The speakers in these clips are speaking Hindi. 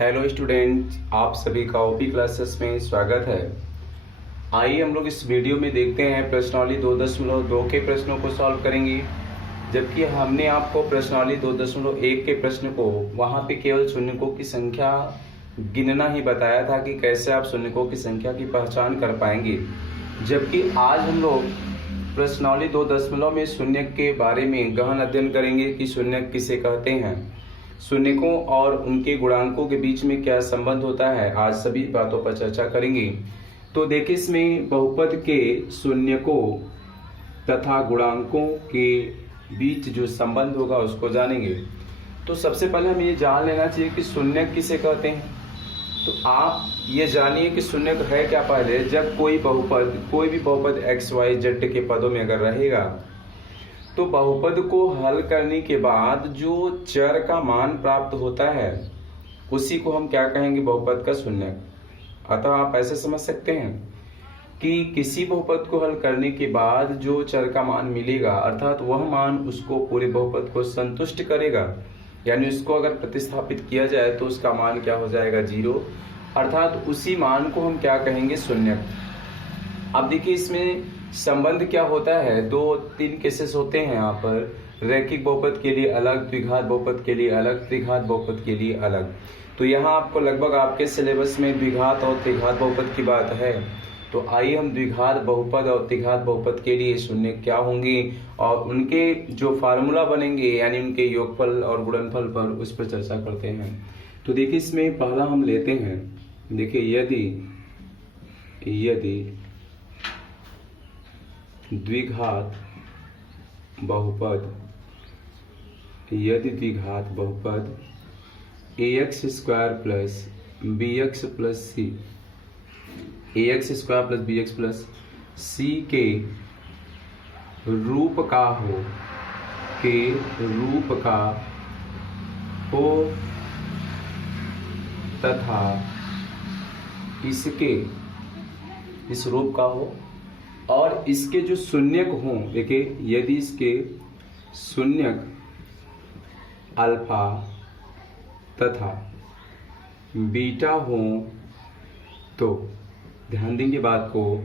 हेलो स्टूडेंट, आप सभी का ओपी क्लासेस में स्वागत है। आइए हम लोग इस वीडियो में देखते हैं प्रश्नावली 2.2 के प्रश्नों को सॉल्व करेंगे। जबकि हमने आपको प्रश्नावली 2.1 के प्रश्न को वहां पे केवल शून्यकों की संख्या गिनना ही बताया था कि कैसे आप शून्यकों की संख्या की पहचान कर पाएंगे। जबकि आज हम लोग प्रश्नावली 2 में शून्य के बारे में गहन अध्ययन करेंगे कि शून्य किसे कहते हैं, शून्यकों और उनके गुणांकों के बीच में क्या संबंध होता है। आज सभी बातों पर चर्चा करेंगे। तो देखिए, इसमें बहुपद के शून्यकों तथा गुणांकों के बीच जो संबंध होगा उसको जानेंगे। तो सबसे पहले हमें ये जान लेना चाहिए कि शून्य किसे कहते हैं। तो आप ये जानिए कि शून्य है क्या। पहले जब कोई भी बहुपद एक्स वाई जेड के पदों में अगर रहेगा तो बहुपद को हल करने के बाद जो चर का मान प्राप्त होता है उसी को हम क्या कहेंगे, बहुपद का शून्यक। अतः आप ऐसे समझ सकते हैं कि किसी बहुपद को हल करने के बाद जो चर का मान मिलेगा अर्थात वह मान उसको पूरे बहुपद को संतुष्ट करेगा, यानी उसको अगर प्रतिस्थापित किया जाए तो उसका मान क्या हो जाएगा, 0। अर्थात उसी मान को हम क्या कहेंगे, शून्यक। अब देखिए, इसमें संबंध क्या होता है, 2-3 केसेस होते हैं यहाँ पर। रैखिक बहुपद के लिए अलग, द्विघात बहुपद के लिए अलग, त्रिघात बहुपद के लिए अलग। तो यहाँ आपको लगभग आपके सिलेबस में द्विघात और त्रिघात बहुपद की बात है। तो आइए हम द्विघात बहुपद और त्रिघात बहुपद के लिए शून्य क्या होंगे और उनके जो फार्मूला बनेंगे यानी उनके योगफल और गुणनफल पर उस पर चर्चा करते हैं। तो देखिए, इसमें पहला हम लेते हैं, देखिए यदि द्विघात बहुपद ax square plus bx plus c के रूप का हो तथा इस रूप का हो और इसके जो शून्यक हों। देखिए, यदि इसके शून्यक अल्फा तथा बीटा हों तो ध्यान देंगे बात को।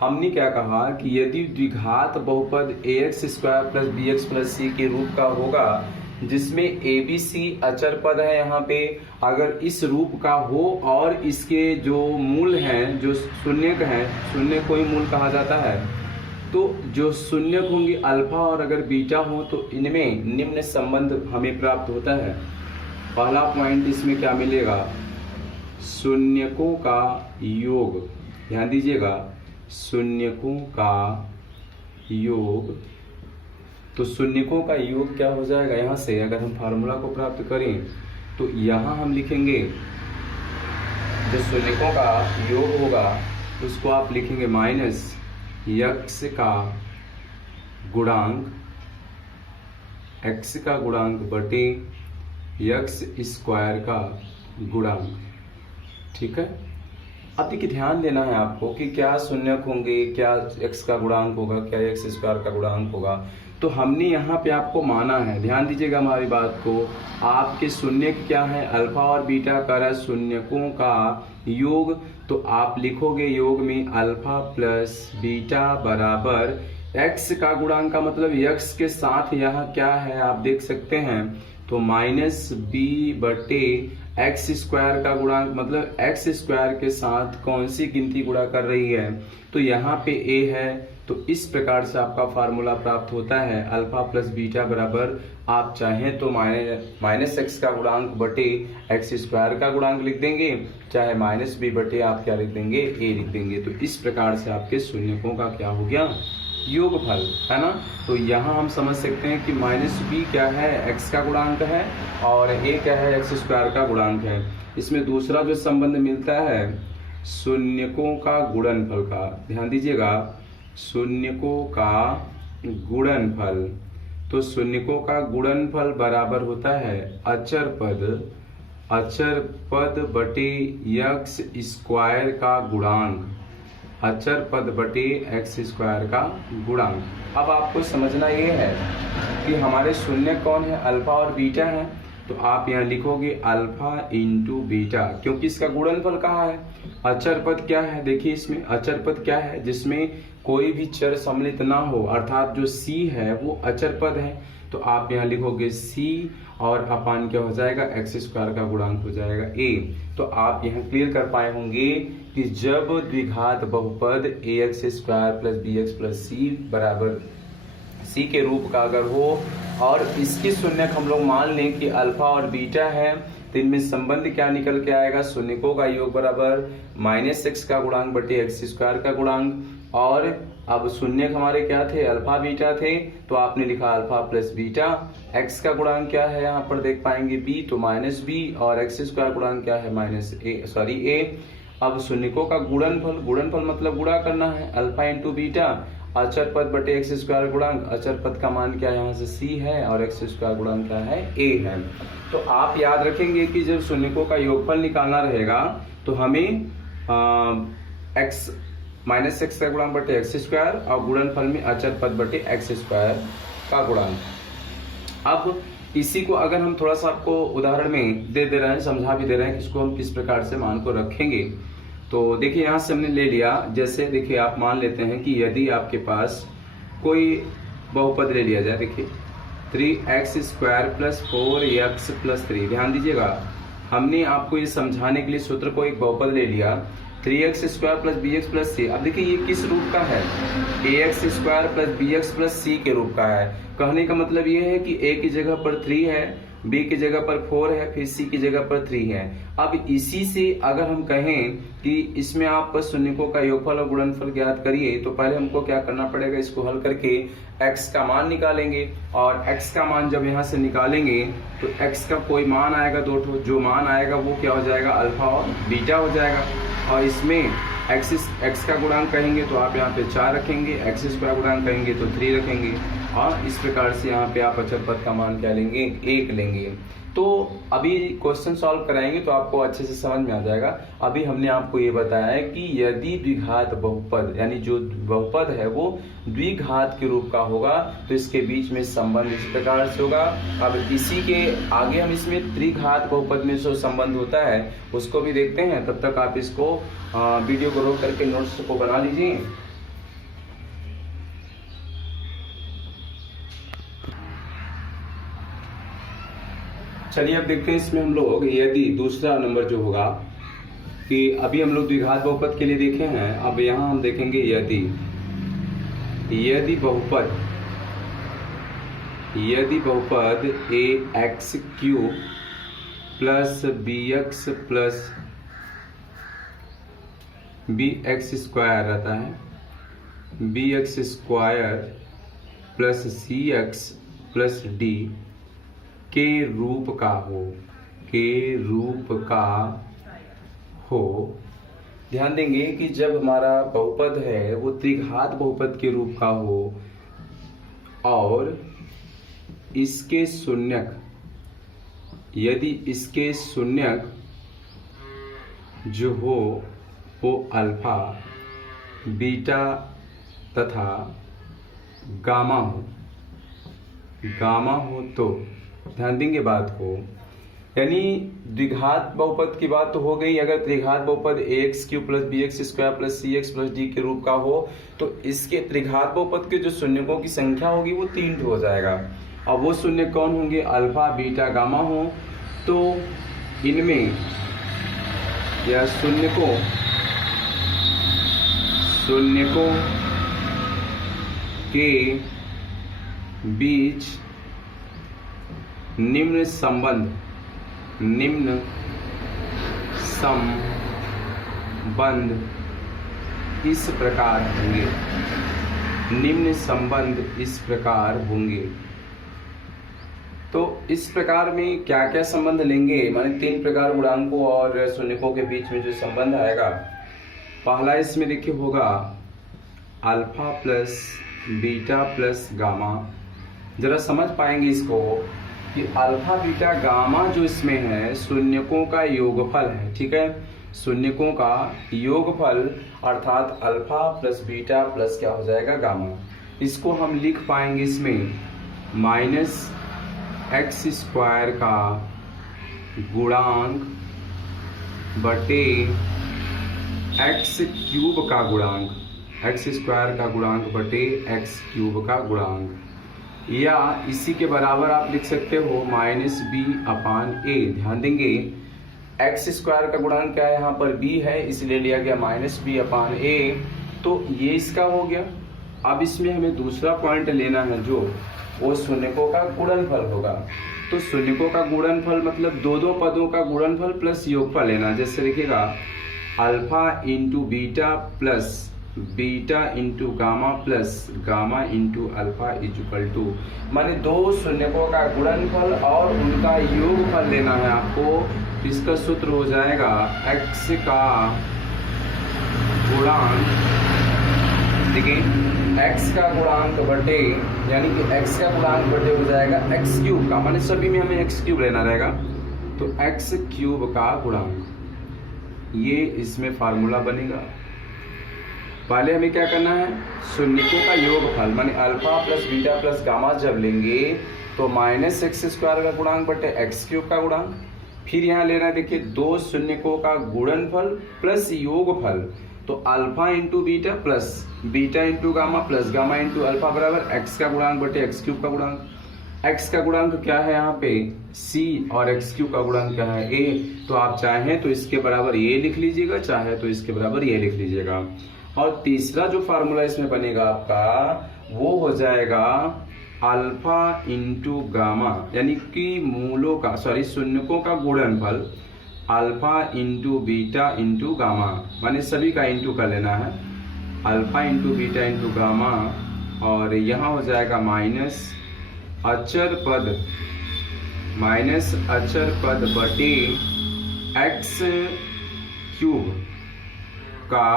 हमने क्या कहा कि यदि द्विघात बहुपद ax square plus bx plus c के रूप का होगा जिसमें a b c अचर पद है यहाँ पे, अगर इस रूप का हो और इसके जो मूल हैं, जो शून्यक हैं, शून्य को ही मूल कहा जाता है, तो जो शून्यक होंगे अल्फा और अगर बीटा हो तो इनमें निम्न संबंध हमें प्राप्त होता है। पहला पॉइंट इसमें क्या मिलेगा, शून्यकों का योग। ध्यान दीजिएगा, शून्यकों का योग। तो शून्यकों का योग क्या हो जाएगा, यहाँ से अगर हम फार्मूला को प्राप्त करें तो यहाँ हम लिखेंगे जो शून्यकों का योग होगा उसको आप लिखेंगे माइनस x का गुणांक बटे x स्क्वायर का गुणांक। ठीक है। अब देखिए, ध्यान देना है आपको कि क्या शून्यक होंगे, क्या x का गुणांक होगा, क्या x स्क्वायर का गुणांक होगा। तो हमने यहाँ पे आपको माना है, ध्यान दीजिएगा हमारी बात को। आपके शून्यक क्या है, अल्फा और बीटा का शून्यकों का योग। तो आप लिखोगे योग में अल्फा प्लस बीटा बराबर x का गुणांक का मतलब x के साथ यहाँ क्या है आप देख सकते हैं, तो माइनस b बटे एक्स स्क्वायर का गुणांक मतलब एक्स स्क्वायर के साथ कौन सी गिनती गुणा कर रही है, तो यहाँ पे a है। तो इस प्रकार से आपका फार्मूला प्राप्त होता है अल्फा प्लस बीटा बराबर, आप चाहें तो माइनस एक्स का गुणांक बटे एक्स स्क्वायर का गुणांक लिख देंगे, चाहे माइनस बी बटे आप क्या लिख देंगे, a लिख देंगे। तो इस प्रकार से आपके शून्यकों का क्या हो गया, योगफल, है ना। तो यहाँ हम समझ सकते हैं कि माइनस बी क्या है, x का गुणांक है और a क्या है, एक्स स्क्वायर का गुणांक है। इसमें दूसरा जो संबंध मिलता है शून्यकों का गुणनफल का, ध्यान दीजिएगा, शून्यकों का गुणनफल। तो शून्यकों का गुणनफल बराबर होता है अचर पद बटे x स्क्वायर का गुणांक, अचर पद बटे एक्स स्क्वायर का गुणांक। अब आपको समझना ये है कि हमारे शून्य कौन है, अल्फा और बीटा है। तो आप यहाँ लिखोगे अल्फा इंटू बीटा, क्योंकि इसका गुणनफल कहाँ है, अचर पद क्या है, देखिए इसमें अचर पद क्या है, जिसमें कोई भी चर सम्मिलित ना हो, अर्थात जो c है वो अचर पद है। तो आप यहाँ लिखोगे c और अपान क्या हो जाएगा, एक्स स्क्वायर का गुणांक हो जाएगा a। तो आप यहाँ क्लियर कर पाए होंगे कि जब द्विघात बहुपद ax square plus bx plus c बराबर c के रूप का अगर हो और इसकी शून्यक हम लोग मान लें कि अल्फा और बीटा है, तो इनमें संबंध क्या निकल के आएगा, शून्यकों का योग बराबर माइनस एक्स का गुणांक बटे एक्स स्क्वायर का गुणांक। और अब शून्यक हमारे क्या थे, अल्फा बीटा थे, तो आपने लिखा अल्फा प्लस बीटा, एक्स का गुणांक क्या है यहाँ पर देख पाएंगे बी, तो माइनस बी, और एक्स स्क्वायर गुणांक क्या है माइनस ए। अब शून्यकों का गुणनफल, गुणनफल मतलब गुणा करना है, अल्फा इंटू बीटा, अचर पद बटे एक्स स्क्वायर गुणांक, अचर पद का मान क्या है यहाँ से c है और एक्स स्क्वायर गुणांक क्या है a है। तो आप याद रखेंगे कि जब शून्यकों का योगफल निकालना रहेगा तो हमें x माइनस एक्स का गुणांक बटे एक्स स्क्वायर और गुणनफल में अचर पद बटे एक्स स्क्वायर का गुणांक। अब इसी को अगर हम थोड़ा सा आपको उदाहरण में दे रहे हैं, समझा भी दे रहे हैं कि इसको हम किस प्रकार से मान को रखेंगे। तो देखिए यहाँ से हमने ले लिया, जैसे देखिए आप मान लेते हैं कि यदि आपके पास कोई बहुपद ले लिया जाए, देखिए 3x square plus 4x plus 3, ध्यान दीजिएगा हमने आपको ये समझाने के लिए सूत्र को एक बहुपद ले लिया 3x square plus bx plus c। अब देखिए ये किस रूप का है, ax square plus bx plus c के रूप का है। कहने का मतलब ये है कि a की जगह पर 3 है, b की जगह पर 4 है, फिर c की जगह पर 3 है। अब इसी से अगर हम कहें कि इसमें आप शून्यकों का योगफल और गुणनफल ज्ञात करिए, तो पहले हमको क्या करना पड़ेगा, इसको हल करके x का मान निकालेंगे, और x का मान जब यहाँ से निकालेंगे तो x का कोई मान आएगा दो ठो, जो मान आएगा वो क्या हो जाएगा, अल्फा और बीटा हो जाएगा। और इसमें x का गुणांक कहेंगे तो आप यहाँ पे 4 रखेंगे, एक्स स्क्वायर गुणांक कहेंगे तो 3 रखेंगे, और इस प्रकार से यहाँ पे आप अचर पद का मान क्या लेंगे, 1 लेंगे। तो अभी क्वेश्चन सॉल्व कराएंगे तो आपको अच्छे से समझ में आ जाएगा। अभी हमने आपको ये बताया है कि यदि द्विघात बहुपद, यानी जो बहुपद है वो द्विघात के रूप का होगा तो इसके बीच में संबंध इस प्रकार से होगा। अब इसी के आगे हम इसमें त्रिघात बहुपद में जो संबंध होता है उसको भी देखते हैं। तब तक आप इसको वीडियो को रोक करके नोट्स को बना लीजिए। चलिए अब देखते हैं इसमें हम लोग यदि दूसरा नंबर जो होगा कि अभी हम लोग द्विघात बहुपद के लिए देखे हैं, अब यहाँ हम देखेंगे यदि बहुपद ax cube plus bx plus bx square रहता है, bx square plus cx plus d के रूप का हो, ध्यान देंगे कि जब हमारा बहुपद है वो त्रिघात बहुपद के रूप का हो और इसके शून्यक, यदि इसके शून्यक जो हो वो अल्फा, बीटा तथा गामा हो तो ध्यान देंगे बात को, यानी द्विघात बहुपद की बात तो हो गई। अगर त्रिघात बहुपद ax cube plus bx square plus cx plus d के रूप का हो तो इसके त्रिघात बहुपद के जो शून्यकों की संख्या होगी वो 3 हो जाएगा। अब वो शून्य कौन होंगे, अल्फा बीटा गामा हो, तो इनमें या शून्यकों के बीच निम्न संबंध इस प्रकार होंगे, निम्न संबंध इस प्रकार होंगे। तो इस प्रकार में क्या क्या संबंध लेंगे, माने 3 प्रकार गुणांकों और शून्यकों के बीच में जो संबंध आएगा, पहला इसमें देखिए होगा alpha plus beta plus gamma. जरा समझ पाएंगे इसको कि अल्फा बीटा गामा जो इसमें है शून्यकों का योगफल है, ठीक है, शून्यकों का योगफल अर्थात अल्फा प्लस बीटा प्लस क्या हो जाएगा गामा। इसको हम लिख पाएंगे इसमें माइनस एक्स स्क्वायर का गुणांक बटे एक्स क्यूब का गुणांक, एक्स स्क्वायर का गुणांक बटे एक्स क्यूब का गुणांक, या इसी के बराबर आप लिख सकते हो माइनस बी अपान ए। ध्यान देंगे एक्स स्क्वायर का गुणांक क्या है, यहाँ पर बी है इसलिए लिया गया माइनस बी अपान ए। तो ये इसका हो गया। अब इसमें हमें दूसरा पॉइंट लेना है जो वो शून्यकों का गुणनफल होगा। तो शून्यकों का गुणनफल मतलब दो दो पदों का गुणनफल प्लस योगफल लेना। जैसे लिखेगा alpha into beta plus beta into gamma plus gamma into alpha equal to, माने दो शून्यकों का गुणनफल और उनका योगफल लेना है आपको। इसका सूत्र हो जाएगा x का गुणांक, देखिए x का गुणांक बटे, यानी कि x का गुणांक बटे हो जाएगा x क्यूब का, माने सभी में हमें x क्यूब लेना रहेगा। तो x क्यूब का गुणांक, ये इसमें फार्मूला बनेगा। पहले हमें क्या करना है, शून्यकों का योगफल माने alpha plus beta plus gamma जब लेंगे तो माइनस एक्स स्क्वायर का गुणांक बटे एक्स क्यूब का गुणांक। फिर यहाँ लेना है, देखिए दो शून्यकों का गुणनफल प्लस योगफल। तो alpha into beta plus beta into gamma plus gamma into alpha बराबर एक्स का गुणांक बटे एक्स क्यूब का गुणांक। x का गुणांक क्या है यहाँ पे c और x क्यूब का गुणांक क्या है a। तो आप चाहें तो इसके बराबर ये लिख लीजिएगा, चाहे तो इसके बराबर ये लिख लीजिएगा। और तीसरा जो फार्मूला इसमें बनेगा आपका वो हो जाएगा अल्फा इंटू गामा, यानी कि मूलों का शून्यकों का गुणनफल alpha into beta into gamma, माने सभी का इंटू कर लेना है, alpha into beta into gamma. और यहाँ हो जाएगा माइनस अचर पद बटे एक्स क्यूब का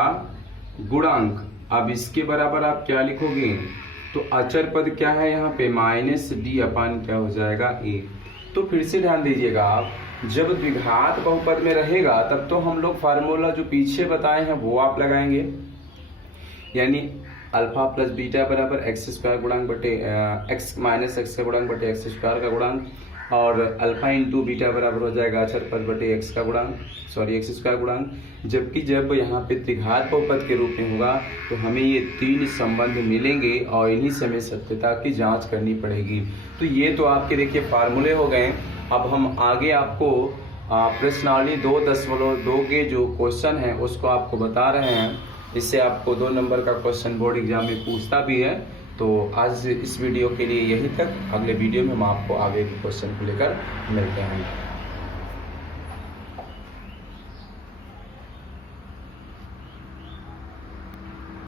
गुणांक। अब इसके बराबर आप क्या लिखोगे, तो अचर पद क्या है यहाँ पे माइनस डी अपान क्या हो जाएगा ए। तो फिर से ध्यान दीजिएगा, आप जब द्विघात बहुपद में रहेगा तब तो हम लोग फार्मूला जो पीछे बताए हैं वो आप लगाएंगे, यानी अल्फा प्लस बीटा बराबर एक्स स्क्वायर गुणांक बटे एक्स माइनस एक्स का गुणांक बटे एक्स स्क्वायर का गुणांक, और अल्फा इंटू बीटा बराबर हो जाएगा अचर पद बटे एक्स का गुणांक, एक्स स्क्वायर गुणांक। जबकि जब यहाँ पे त्रिघात बहुपद के रूप में होगा तो हमें ये तीन संबंध मिलेंगे और इन्हीं से हमें सत्यता की जांच करनी पड़ेगी। तो ये तो आपके देखिए फार्मूले हो गए। अब हम आगे आपको प्रश्नावली 2.2 के जो क्वेश्चन है उसको आपको बता रहे हैं। इससे आपको 2 नंबर का क्वेश्चन बोर्ड एग्जाम में पूछता भी है। तो आज इस वीडियो के लिए यही तक। अगले वीडियो में हम आपको आगे के क्वेश्चन को लेकर मिलते हैं।